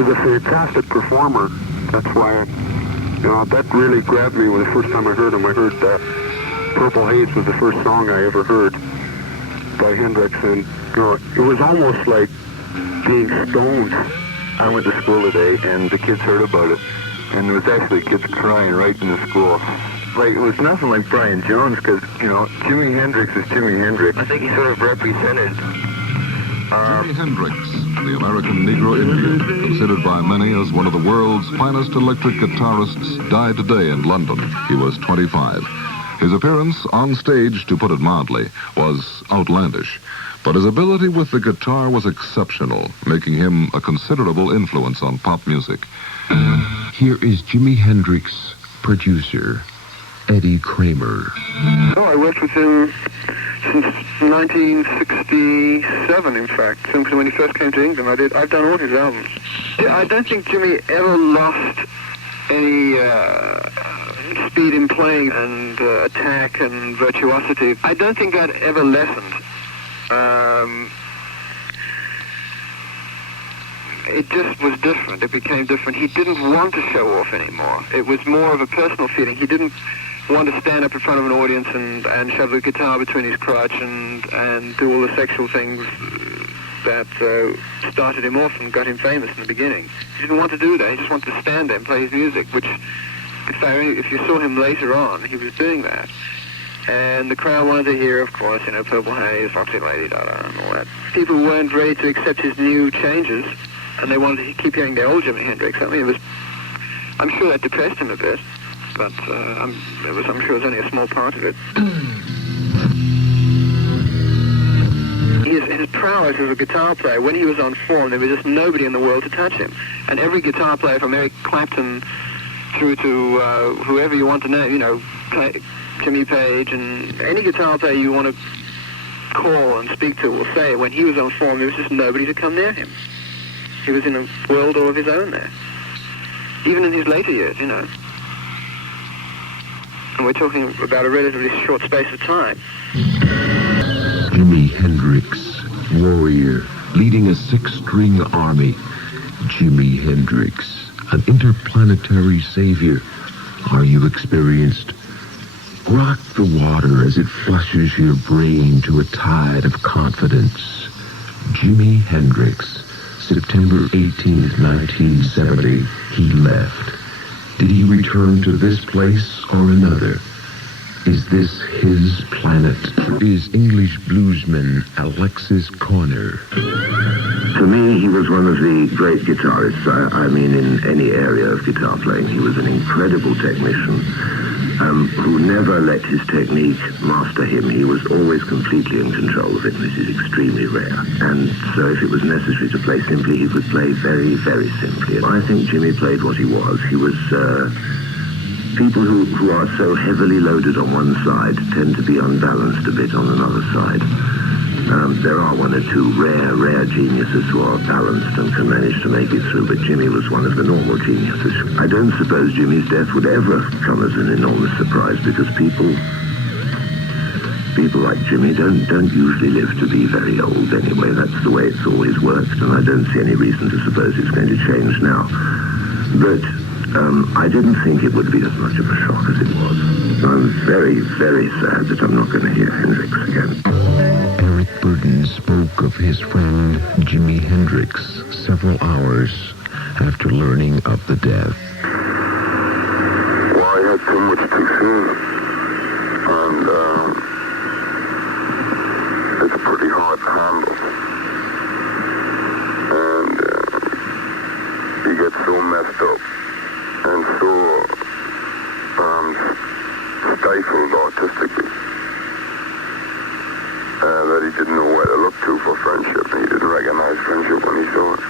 was a fantastic performer. That's why, that really grabbed me when the first time I heard him. I heard Purple Haze was the first song I ever heard by Hendrix, and it was almost like being stoned. I went to school today, and the kids heard about it, and there was actually kids crying right in the school. Like, it was nothing like Brian Jones, because, Jimi Hendrix is Jimi Hendrix. I think he sort of represented... Jimi Hendrix, the American Negro Indian, considered by many as one of the world's finest electric guitarists, died today in London. He was 25. His appearance on stage, to put it mildly, was outlandish. But his ability with the guitar was exceptional, making him a considerable influence on pop music. Here is Jimi Hendrix producer, Eddie Kramer. Oh, I worked with him since 1967, in fact. Since when he first came to England, I've done all his albums. I don't think Jimmy ever lost any speed in playing and attack and virtuosity. I don't think that ever lessened. It just was different. It became different. He didn't want to show off anymore. It was more of a personal feeling. He didn't want to stand up in front of an audience and shove the guitar between his crotch and do all the sexual things that started him off and got him famous in the beginning. He didn't want to do that. He just wanted to stand there and play his music, which, if you saw him later on, he was doing that. And the crowd wanted to hear, of course, Purple Haze, Foxy Lady, da-da, and all that. People weren't ready to accept his new changes, and they wanted to keep hearing the old Jimi Hendrix. I mean, I'm sure that depressed him a bit, but I'm sure it was only a small part of it. His prowess as a guitar player, when he was on form, there was just nobody in the world to touch him. And every guitar player, from Eric Clapton through to whoever you want to know, Jimmy Page, and any guitar player you want to call and speak to will say, when he was on form, there was just nobody to come near him. He was in a world all of his own there. Even in his later years, And we're talking about a relatively short space of time. Jimi Hendrix, warrior, leading a six-string army. Jimi Hendrix, an interplanetary savior. Are you experienced? Rock the water as it flushes your brain to a tide of confidence. Jimi Hendrix, September 18th, 1970, he left. Did he return to this place or another? Is this his planet? Is English bluesman Alexis Korner. To me, he was one of the great guitarists. I mean, in any area of guitar playing, he was an incredible technician who never let his technique master him. He was always completely in control of it, and this is extremely rare. And so if it was necessary to play simply, he could play very, very simply. I think Jimmy played what he was. He was... people who are so heavily loaded on one side tend to be unbalanced a bit on another side. There are one or two rare geniuses who are balanced and can manage to make it through, but Jimmy was one of the normal geniuses. I don't suppose Jimmy's death would ever come as an enormous surprise, because people like Jimmy don't usually live to be very old anyway. That's the way it's always worked, and I don't see any reason to suppose it's going to change now. But I didn't think it would be as much of a shock as it was. I'm very, very sad that I'm not going to hear Hendrix again. Eric Burden spoke of his friend Jimi Hendrix several hours after learning of the death. Well, I had so much to feel, and it's pretty hard to handle. And he gets so messed up and so stifled artistically that he didn't know where to look to for friendship. He didn't recognize friendship when he saw it.